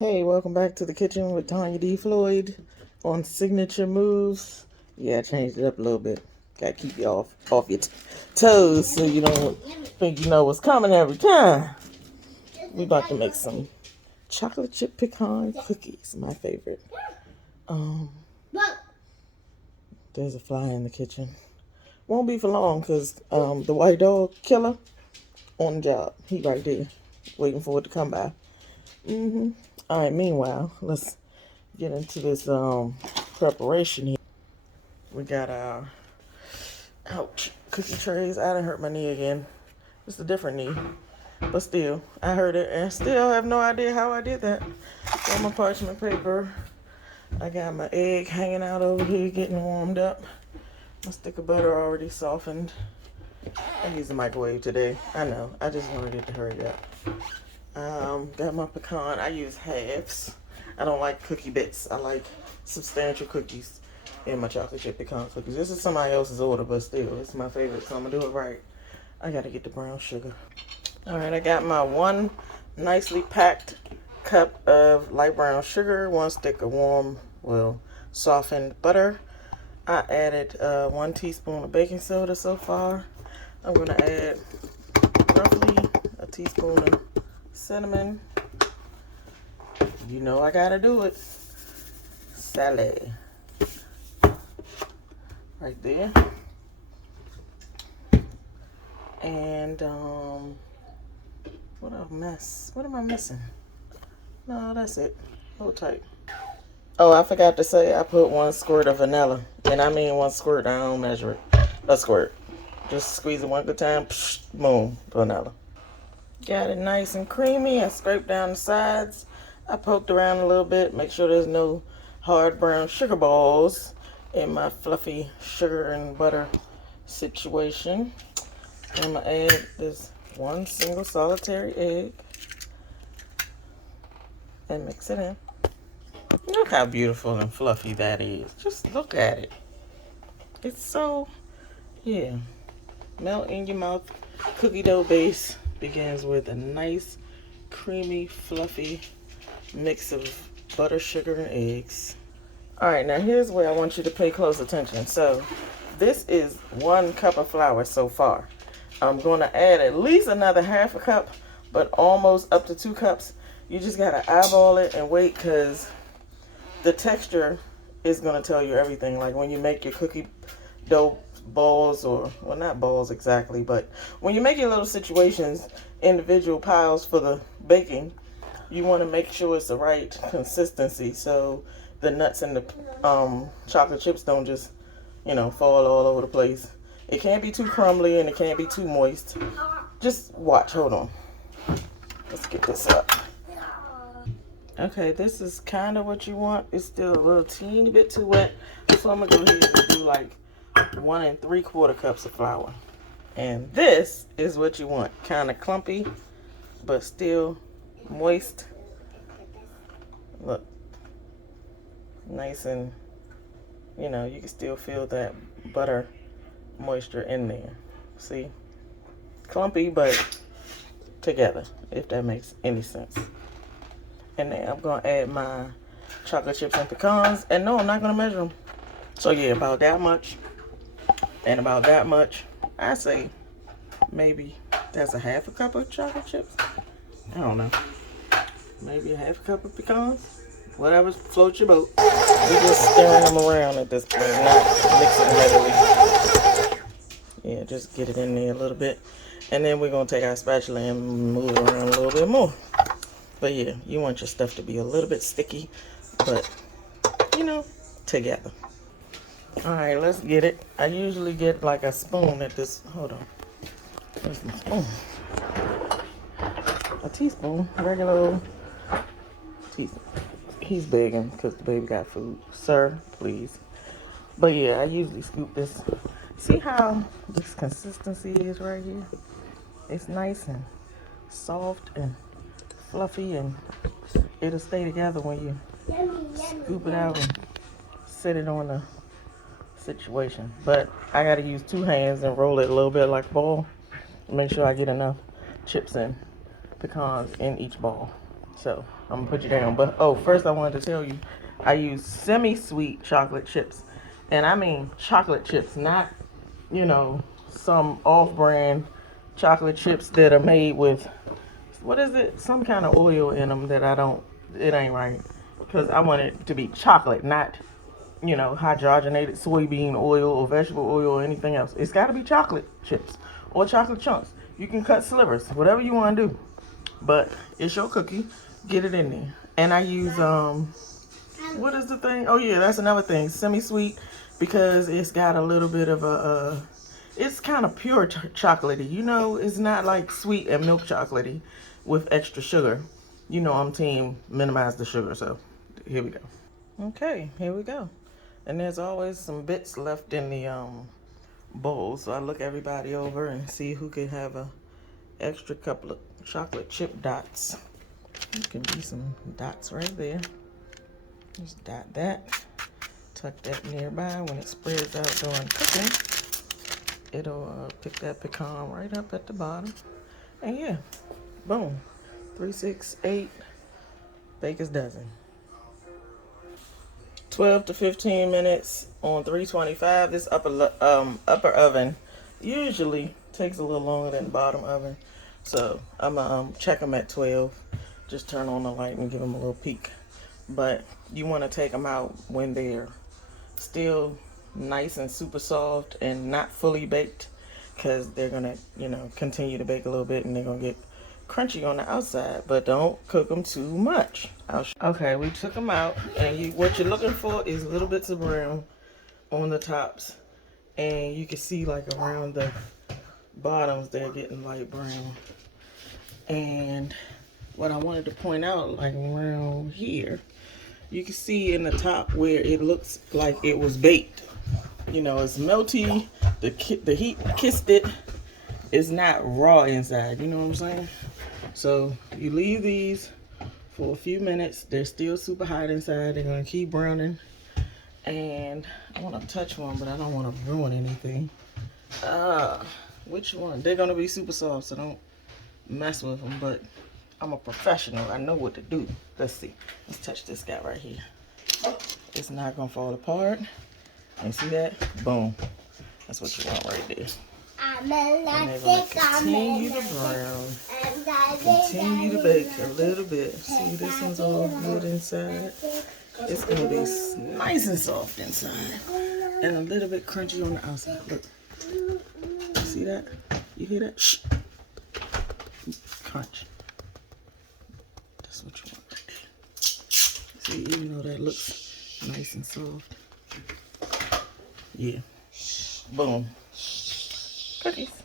Hey, welcome back to the kitchen with Tanya D. Floyd on Signature Moves. Yeah, I changed it up a little bit. Gotta keep you off your toes so you don't think you know what's coming every time. We about to make some chocolate chip pecan cookies, my favorite. Um, there's a fly in the kitchen. Won't be for long because the white dog killer on the job. He right there, waiting for it to come by. All right. Meanwhile, let's get into this preparation here. We got our cookie trays. I done hurt my knee again. It's a different knee, but still, I hurt it and still have no idea how I did that. Got my parchment paper. I got my egg hanging out over here getting warmed up. My stick of butter already softened. I used the microwave today. I know. I just wanted it to hurry up. Got my pecan. I use halves. I don't like cookie bits. I like substantial cookies in my chocolate chip pecan cookies. This is somebody else's order, but still, it's my favorite, so I'm gonna do it right. I gotta get the brown sugar. All right, I got my one nicely packed cup of light brown sugar, one stick of warm, softened butter. I added 1 teaspoon of baking soda so far. I'm gonna add roughly a teaspoon of cinnamon. You know I gotta do it. Salad. Right there. And what am I missing? No, that's it. Hold tight. Oh, I forgot to say I put 1 squirt of vanilla. And I mean 1 squirt, I don't measure it. A squirt. Just squeeze it one good time, psh, boom, vanilla. Got it nice and creamy. I scraped down the sides. I poked around a little bit, make sure there's no hard brown sugar balls in my fluffy sugar and butter situation. I'm gonna add this 1 single solitary egg and mix it in. Look how beautiful and fluffy that is. Just look at it. It's so, yeah, melt in your mouth. Cookie dough base begins with a nice, creamy, fluffy mix of butter, sugar, and eggs. All right, now here's where I want you to pay close attention. So this is 1 cup of flour so far. I'm going to add at least another half a cup, but almost up to 2 cups. You just got to eyeball it and wait because the texture is going to tell you everything. Like when you make your cookie dough balls, or, well, not balls exactly, but when you make your little situations, individual piles for the baking, you want to make sure it's the right consistency so the nuts and the chocolate chips don't just, fall all over the place. It can't be too crumbly and it can't be too moist. Just watch. Hold on. Let's get this up. Okay, this is kind of what you want. It's still a little teeny bit too wet. So I'm going to go ahead and do like 1 3/4 cups of flour. And this is what you want. Kind of clumpy, but still moist. Look. Nice and, you can still feel that butter moisture in there. See? Clumpy, but together, if that makes any sense. And then I'm going to add my chocolate chips and pecans. And no, I'm not going to measure them. So yeah, about that much. And about that much. I say maybe that's a half a cup of chocolate chips. I don't know. Maybe a half a cup of pecans. Whatever floats your boat. We're just stirring them around at this point, not mixing heavily. Yeah, just get it in there a little bit. And then we're going to take our spatula and move it around a little bit more. But yeah, you want your stuff to be a little bit sticky, but, together. Alright, let's get it. I usually get like a spoon at this. Hold on. Where's my spoon? A teaspoon. Regular old teaspoon. He's begging because the baby got food. Sir, please. But yeah, I usually scoop this. See how this consistency is right here? It's nice and soft and fluffy, and it'll stay together when you scoop it out and set it on the situation. But I gotta use 2 hands and roll it a little bit like a ball. Make sure I get enough chips and pecans in each ball. So I'm gonna put you down. But oh, first I wanted to tell you, I use semi-sweet chocolate chips, and I mean chocolate chips, not some off-brand chocolate chips that are made with what is it? Some kind of oil in them that I don't. It ain't right because I want it to be chocolate, not hydrogenated soybean oil or vegetable oil or anything else. It's got to be chocolate chips or chocolate chunks. You can cut slivers, whatever you want to do. But it's your cookie. Get it in there. And I use what is the thing? Oh yeah, that's another thing. Semi-sweet because it's got a little bit of a it's kind of pure chocolatey. It's not like sweet and milk chocolatey with extra sugar. I'm team minimize the sugar. So here we go. Okay, here we go. And there's always some bits left in the bowl. So I look everybody over and see who can have a extra couple of chocolate chip dots. There can be some dots right there. Just dot that. Tuck that nearby. When it spreads out during cooking, it'll pick that pecan right up at the bottom. And yeah, boom. 3, 6, 8 baker's dozen. 12 to 15 minutes on 325. This upper oven usually takes a little longer than the bottom oven. So I'm going to check them at 12. Just turn on the light and give them a little peek. But you want to take them out when they're still nice and super soft and not fully baked, because they're going to, continue to bake a little bit and they're going to get crunchy on the outside, but don't cook them too much. Okay, we took them out, and what you're looking for is little bits of brown on the tops, and you can see like around the bottoms they're getting light brown. And what I wanted to point out, like around here, you can see in the top where it looks like it was baked. It's melty. The heat kissed it. It's not raw inside. You know what I'm saying? So you leave these for a few minutes. They're still super hot inside. They're gonna keep browning. And I want to touch one, but I don't want to ruin anything. Which one? They're gonna be super soft, so don't mess with them. But I'm a professional. I know what to do. Let's see. Let's touch this guy right here. It's not gonna fall apart. And see that? Boom. That's what you want right there. And they're going to continue to brown, continue to bake a little bit. See, this one's all good inside. It's going to be nice and soft inside and a little bit crunchy on the outside. Look, see that? You hear that? Shh. Crunch. That's what you want right there. See, even though that looks nice and soft. Yeah. Boom. Cookies.